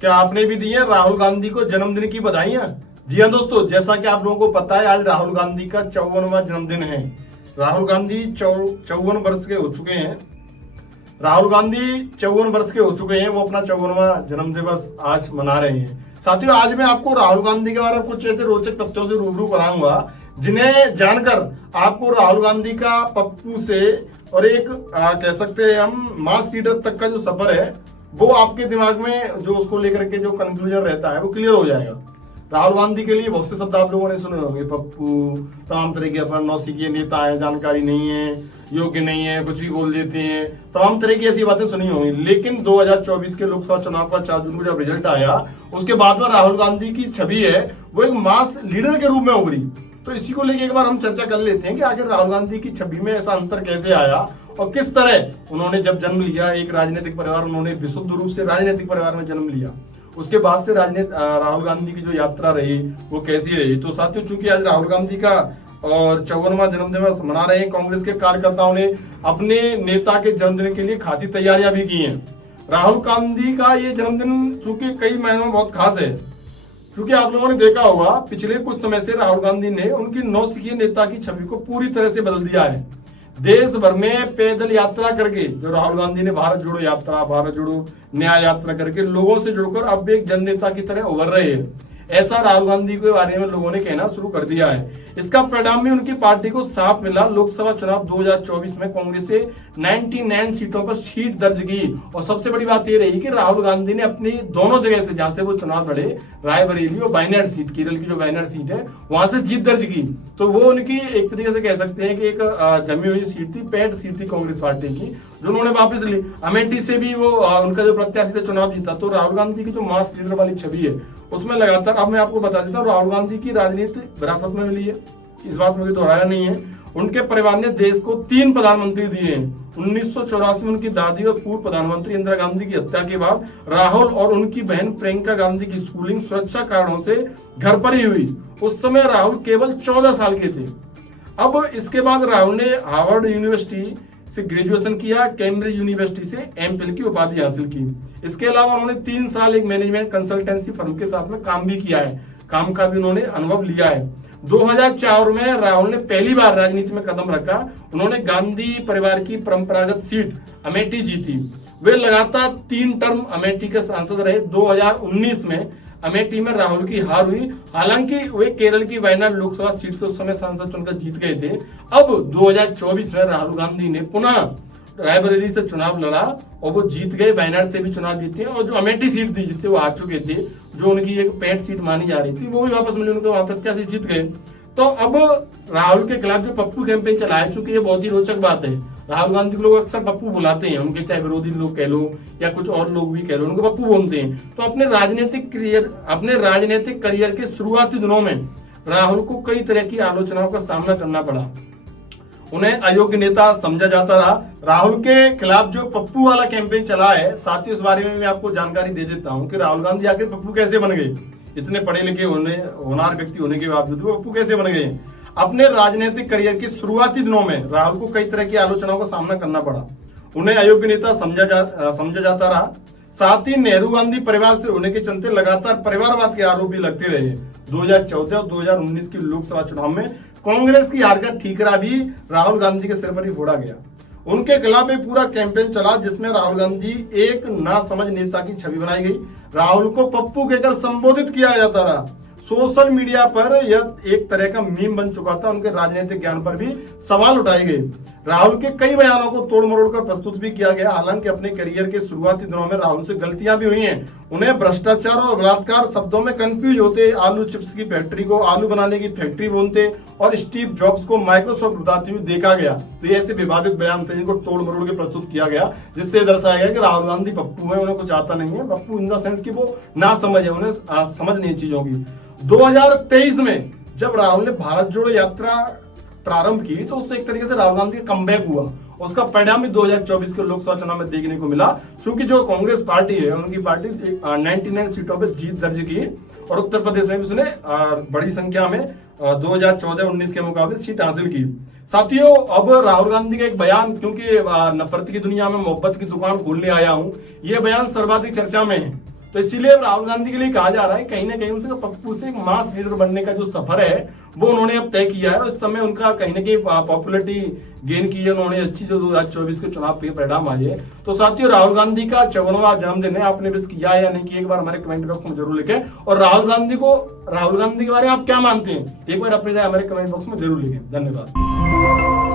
क्या आपने भी दी है राहुल गांधी को जन्मदिन की बधाइयां? जी हाँ दोस्तों, जैसा कि आप लोगों को पता है आज राहुल गांधी का 54वां जन्मदिन है। राहुल गांधी 54 वर्ष के हो चुके हैं। राहुल गांधी 54 वर्ष के हो चुके हैं। वो अपना 54वां जन्म दिवस आज मना रहे हैं। साथियों, आज मैं आपको राहुल गांधी के बारे में कुछ ऐसे रोचक तथ्यों से रूबरू कराऊंगा जिन्हें जानकर आपको राहुल गांधी का पप्पू से और एक कह सकते हैं हम मास लीडर तक का जो सफर है वो आपके दिमाग में जो उसको लेकर के जो कंक्लूजन रहता है वो क्लियर हो जाएगा। राहुल गांधी के लिए बहुत से शब्द आप लोगों ने सुने होंगे, पप्पू, तमाम तरह के अपन नौसिखिए नेता है, जानकारी नहीं है, योग्य नहीं है, कुछ भी बोल देते हैं, तमाम तरह की ऐसी बातें सुनी होंगी। लेकिन 2024 के लोकसभा चुनाव का 4 जून को जब रिजल्ट आया उसके बाद में राहुल गांधी की छवि है वो एक मास लीडर के रूप में उभरी। तो इसी को लेकर एक बार हम चर्चा कर लेते हैं कि आखिर राहुल गांधी की छवि में ऐसा अंतर कैसे आया और किस तरह उन्होंने जब जन्म लिया एक राजनीतिक परिवार, उन्होंने विशुद्ध रूप से राजनीतिक परिवार में जन्म लिया, उसके बाद से राहुल गांधी की जो यात्रा रही वो कैसी रही। तो साथियों, चूंकि आज राहुल गांधी का और 54वां जन्मदिन मना रहे हैं, कांग्रेस के कार्यकर्ताओं ने अपने नेता के जन्मदिन के लिए खासी तैयारियां भी की हैं। राहुल गांधी का ये जन्मदिन चूंकि कई मायनों में बहुत खास है, क्योंकि आप लोगों ने देखा होगा पिछले कुछ समय से राहुल गांधी ने उनकी नौसिखिए नेता की छवि को पूरी तरह से बदल दिया है। देश भर में पैदल यात्रा करके जो राहुल गांधी ने भारत जोड़ो यात्रा, भारत जोड़ो न्याय यात्रा करके लोगों से जुड़कर अब एक जननेता की तरह उभर रहे हैं। ऐसा राहुल गांधी के बारे में लोगों ने कहना शुरू कर दिया है। इसका परिणाम भी उनकी पार्टी को साफ मिला। लोकसभा चुनाव 2024 में कांग्रेस से 99 सीटों पर जीत दर्ज की और सबसे बड़ी बात यह रही कि राहुल गांधी ने अपनी दोनों जगह से जहां से वो चुनाव लड़े, रायबरेली और वायनाड सीट, केरल की जो वायनाड सीट है, वहां से जीत दर्ज की। तो वो उनकी एक तरीके से कह सकते हैं कि एक जमी हुई सीट थी, पैंट सीट थी कांग्रेस पार्टी की, जो उन्होंने वापस ली। अमेठी से भी वो उनका जो प्रत्याशी था चुनाव जीता। तो राहुल गांधी की जो मास लीडर वाली छवि है उसमें लगातार, अब मैं आपको बता देता हूँ, राहुल गांधी की राजनीति विरासत में मिली है, इस बात में भी दोहराया नहीं है। उनके परिवार ने देश को 3 प्रधानमंत्री दिए हैं। 1984 में उनकी दादी और पूर्व प्रधानमंत्री इंदिरा गांधी की हत्या के बाद राहुल और उनकी बहन प्रियंका गांधी की स्कूलिंग सुरक्षा कारणों से घर पर ही हुई। उस समय राहुल केवल 14 साल के थे। अब इसके बाद राहुल ने हार्वर्ड यूनिवर्सिटी से ग्रेजुएशन किया, कैम्ब्रिज यूनिवर्सिटी से एमफिल की उपाधि हासिल की। इसके अलावा उन्होंने 3 साल एक मैनेजमेंट कंसल्टेंसी फर्म के साथ में काम भी किया है, काम का भी उन्होंने अनुभव लिया है। 2004 में राहुल ने पहली बार राजनीति में कदम रखा। उन्होंने गांधी परिवार की परंपरागत सीट अमेठी जीती। वे लगातार 3 टर्म अमेठी के सांसद रहे। 2019 में अमेठी में राहुल की हार हुई। हालांकि वे केरल की वायनाड लोकसभा सीट से उस समय सांसद चुनकर जीत गए थे। अब 2024 में राहुल गांधी ने पुनः रायबरेली से चुनाव लड़ा और वो जीत गए, वायनाड से भी चुनाव जीते और जो अमेठी सीट थी जिससे वो हार चुके थे, जो उनकी एक पैंट सीट मानी जा रही थी, वो भी वापस मिली, उनके वहां प्रत्याशी जीत गए। तो अब राहुल के खिलाफ जो पप्पू कैंपेन चला है, चूंकि ये बहुत ही रोचक बात है, राहुल गांधी को लोग अक्सर पप्पू बुलाते हैं, उनके चाहे विरोधी लोग कह लो या कुछ और लोग भी कह लो, उनको पप्पू बोलते हैं। तो अपने राजनीतिक करियर के शुरुआती दिनों में राहुल को कई तरह की आलोचनाओं का सामना करना पड़ा। उन्हें अयोग्य नेता समझा जाता रहा। राहुल के खिलाफ जो पप्पू वाला कैंपेन चला है, साथियों इस बारे में मैं आपको जानकारी दे देता हूं कि राहुल गांधी आखिर पप्पू कैसे बन गए। इतने पढ़े लिखे होनहार व्यक्ति होने के बावजूद वो पप्पू कैसे बन गए। अपने राजनीतिक करियर के शुरुआती दिनों में राहुल को कई तरह की आलोचनाओं का सामना करना पड़ा। उन्हें अयोग्य नेता समझा जाता रहा। साथ ही नेहरू गांधी परिवार से होने के चलते लगातार परिवारवाद के आरोप भी लगते रहे। 2014 और 2019 के लोकसभा चुनाव में कांग्रेस की हार का ठीकरा भी राहुल गांधी के सिर पर ही फोड़ा गया। उनके खिलाफ एक पूरा कैंपेन चला जिसमें राहुल गांधी एक नासमझ नेता की छवि बनाई गई। राहुल को पप्पू कहकर संबोधित किया जाता रहा। सोशल मीडिया पर यह एक तरह का मीम बन चुका था। उनके राजनीतिक ज्ञान पर भी सवाल उठाए गए। राहुल के कई बयानों को तोड़ मरोड़ कर प्रस्तुत भी किया गया। हालांकि अपने करियर के शुरुआती दिनों में राहुल से गलतियां भी हुई हैं। उन्हें भ्रष्टाचार और बलात्कार शब्दों में कंफ्यूज होते, आलू चिप्स की फैक्ट्री को आलू बनाने की फैक्ट्री बोलते और स्टीव जॉब्स को माइक्रोसॉफ्ट बताते हुए देखा गया। तो ये ऐसे विवादित बयान थे जिनको तोड़ मरोड़ के प्रस्तुत किया गया, जिससे दर्शाया गया कि राहुल गांधी पप्पू है, उन्हें कुछ आता नहीं है। पप्पू इन द सेंस की वो ना समझ है, उन्हें समझ नहीं चीजों की। 2023 में जब राहुल ने भारत जोड़ो यात्रा प्रारंभ की तो उससे एक तरीके से राहुल गांधी का कमबैक हुआ। उसका परिणाम भी 2024 के लोकसभा चुनाव में देखने को मिला, क्योंकि जो कांग्रेस पार्टी है उनकी पार्टी 99 सीटों पर जीत दर्ज की और उत्तर प्रदेश में भी उसने बड़ी संख्या में 2014-19 के मुकाबले सीट हासिल की। साथियों, अब राहुल गांधी का एक बयान, क्योंकि नफरत की दुनिया में मोहब्बत की दुकान खोलने आया हूं, यह बयान सर्वाधिक चर्चा में है। तो इसीलिए राहुल गांधी के लिए कहा जा रहा है कहीं ना कहीं उनसे पप्पू से एक मास लीडर बनने का जो सफर है वो उन्होंने अब तय किया है। और इस समय उनका कहीं ना कहीं पॉपुलैरिटी गेन की है उन्होंने अच्छी, जो 2024 के चुनाव के परिणाम आए हैं। तो साथियों, राहुल गांधी का 54वां जन्मदिन है, आपने विश किया है या नहीं किया, एक बार हमारे कमेंट बॉक्स में जरूर लिखें। और राहुल गांधी के बारे में आप क्या मानते हैं, एक बार अपनी राय हमारे कमेंट बॉक्स में जरूर लिखें। धन्यवाद।